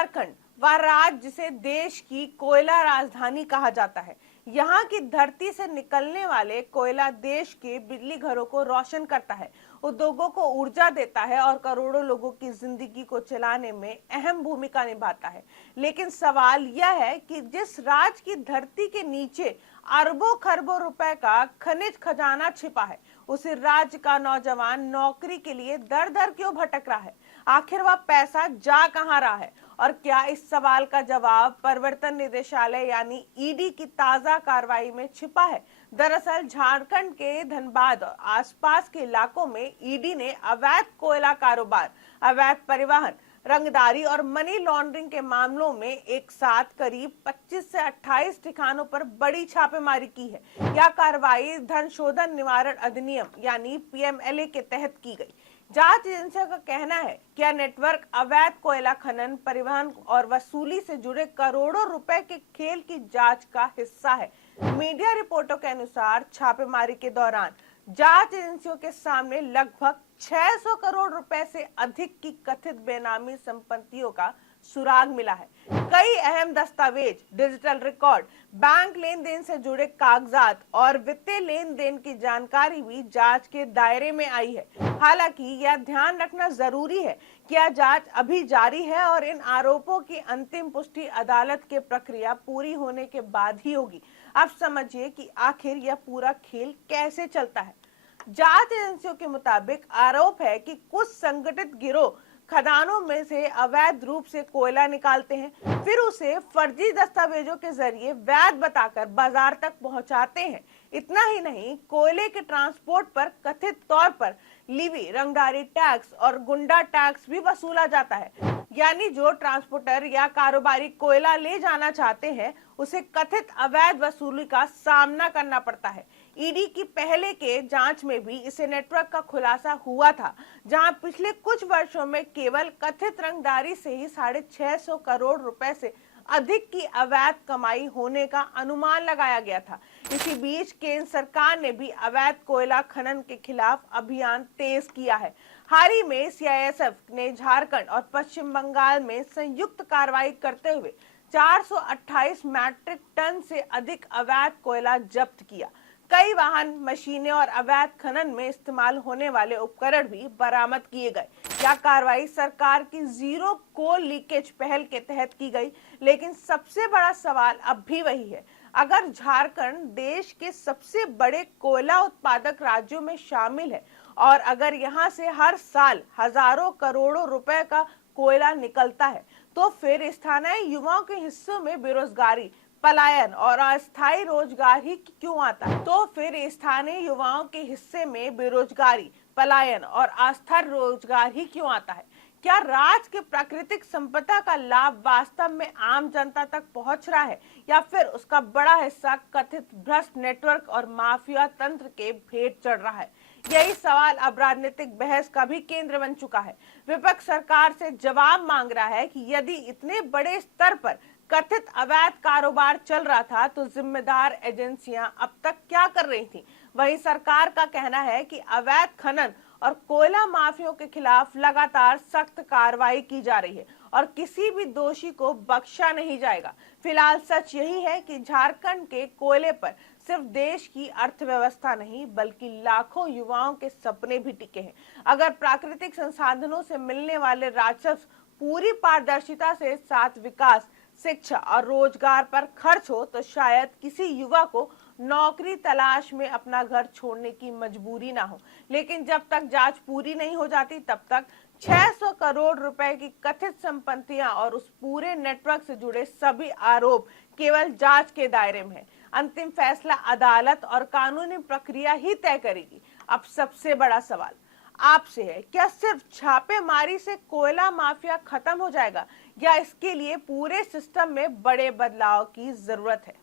झारखंड वह राज्य जिसे देश की कोयला राजधानी कहा जाता है। यहाँ की धरती से निकलने वाले कोयला देश के बिजली घरों को रोशन करता है, उद्योगों को ऊर्जा देता है और करोड़ों लोगों की जिंदगी को चलाने में अहम भूमिका निभाता है। लेकिन सवाल यह है कि जिस राज्य की धरती के नीचे अरबों खरबों रुपए का खनिज खजाना छिपा है, उसी राज्य का नौजवान नौकरी के लिए दर दर क्यों भटक रहा है? आखिर वह पैसा जा कहां रहा है? और क्या इस सवाल का जवाब प्रवर्तन निदेशालय यानी ईडी की ताजा कार्रवाई में छिपा है? दरअसल झारखंड के धनबाद और आसपास के इलाकों में ईडी ने अवैध कोयला कारोबार, अवैध परिवहन, रंगदारी और मनी लॉन्ड्रिंग के मामलों में एक साथ करीब 25 से 28 ठिकानों पर बड़ी छापेमारी की है। यह कार्रवाई धन शोधन निवारण अधिनियम यानी पीएमएलए के तहत की गई। जांच एजेंसियों का कहना है कि यह नेटवर्क अवैध कोयला खनन, परिवहन और वसूली से जुड़े करोड़ों रुपए के खेल की जांच का हिस्सा है। मीडिया रिपोर्टों के अनुसार छापेमारी के दौरान जांच एजेंसियों के सामने लगभग 600 करोड़ रुपए से अधिक की कथित बेनामी संपत्तियों का सुराग मिला है। कई अहम दस्तावेज, डिजिटल रिकॉर्ड, बैंक लेन देन से जुड़े कागजात और वित्तीय लेन देन की जानकारी भी जांच के दायरे में आई है। हालांकि यह ध्यान रखना जरूरी है कि यह जांच अभी जारी है और इन आरोपों की अंतिम पुष्टि अदालत के प्रक्रिया पूरी होने के बाद ही होगी। अब समझिए कि आखिर यह पूरा खेल कैसे चलता है। जांच एजेंसियों के मुताबिक आरोप है कि कुछ संगठित गिरोह खदानों में से अवैध रूप से कोयला निकालते हैं, फिर उसे फर्जी दस्तावेजों के जरिए वैध बताकर बाजार तक पहुंचाते हैं। इतना ही नहीं, कोयले के ट्रांसपोर्ट पर कथित तौर पर लीवी, रंगदारी टैक्स और गुंडा टैक्स भी वसूला जाता है। यानी जो ट्रांसपोर्टर या कारोबारी कोयला ले जाना चाहते हैं, उसे कथित अवैध वसूली का सामना करना पड़ता है। ईडी की पहले के जांच में भी इसे नेटवर्क का खुलासा हुआ था, जहां पिछले कुछ वर्षों में केवल कथित रंगदारी से ही 650 करोड़ रुपए से अधिक की अवैध कमाई होने का अनुमान लगाया गया था। इसी बीच केंद्र सरकार ने भी अवैध कोयला खनन के खिलाफ अभियान तेज किया है। हाल ही में सीआईएसएफ ने झारखंड और पश्चिम बंगाल में संयुक्त कार्रवाई करते हुए 428 मैट्रिक टन से अधिक अवैध कोयला जब्त किया। कई वाहन, मशीनें और अवैध खनन में इस्तेमाल होने वाले उपकरण भी बरामद किए गए। यह कार्रवाई सरकार की जीरो कोल लीकेज पहल के तहत की गई। लेकिन सबसे बड़ा सवाल अब भी वही है, अगर झारखंड देश के सबसे बड़े कोयला उत्पादक राज्यों में शामिल है और अगर यहां से हर साल हजारों करोड़ों रुपए का कोयला निकलता है, तो फिर स्थानीय युवाओं के हिस्सों में बेरोजगारी, पलायन और अस्थायी रोजगार ही क्यों आता है? तो फिर स्थानीय युवाओं के हिस्से में बेरोजगारी, पलायन और अस्थायी रोजगार ही क्यों आता है? क्या राज्य के प्राकृतिक संपदा का लाभ वास्तव में आम जनता तक पहुंच रहा है या फिर उसका बड़ा हिस्सा कथित भ्रष्ट नेटवर्क और माफिया तंत्र के भेंट चढ़ रहा है? यही सवाल अब राजनीतिक बहस का भी केंद्र बन चुका है। विपक्ष सरकार से जवाब मांग रहा है कि यदि इतने बड़े स्तर पर कथित अवैध कारोबार चल रहा था तो जिम्मेदार एजेंसियां अब तक क्या कर रही थी? वहीं सरकार का कहना है कि अवैध खनन और कोयला माफियों के खिलाफ लगातार सख्त कार्रवाई की जा रही है और किसी भी दोषी को बख्शा नहीं जाएगा। फिलहाल सच यही है कि झारखंड के कोयले पर सिर्फ देश की अर्थव्यवस्था नहीं बल्कि लाखों युवाओं के सपने भी टिके हैं। अगर प्राकृतिक संसाधनों से मिलने वाले राजस्व पूरी पारदर्शिता से साथ विकास, शिक्षा और रोजगार पर खर्च हो तो शायद किसी युवा को नौकरी तलाश में अपना घर छोड़ने की मजबूरी ना हो। लेकिन जब तक जांच पूरी नहीं हो जाती तब तक 600 करोड़ रुपए की कथित संपत्तियां और उस पूरे नेटवर्क से जुड़े सभी आरोप केवल जांच के दायरे में है। अंतिम फैसला अदालत और कानूनी प्रक्रिया ही तय करेगी। अब सबसे बड़ा सवाल आपसे है, क्या सिर्फ छापेमारी से कोयला माफिया खत्म हो जाएगा या इसके लिए पूरे सिस्टम में बड़े बदलाव की जरूरत है?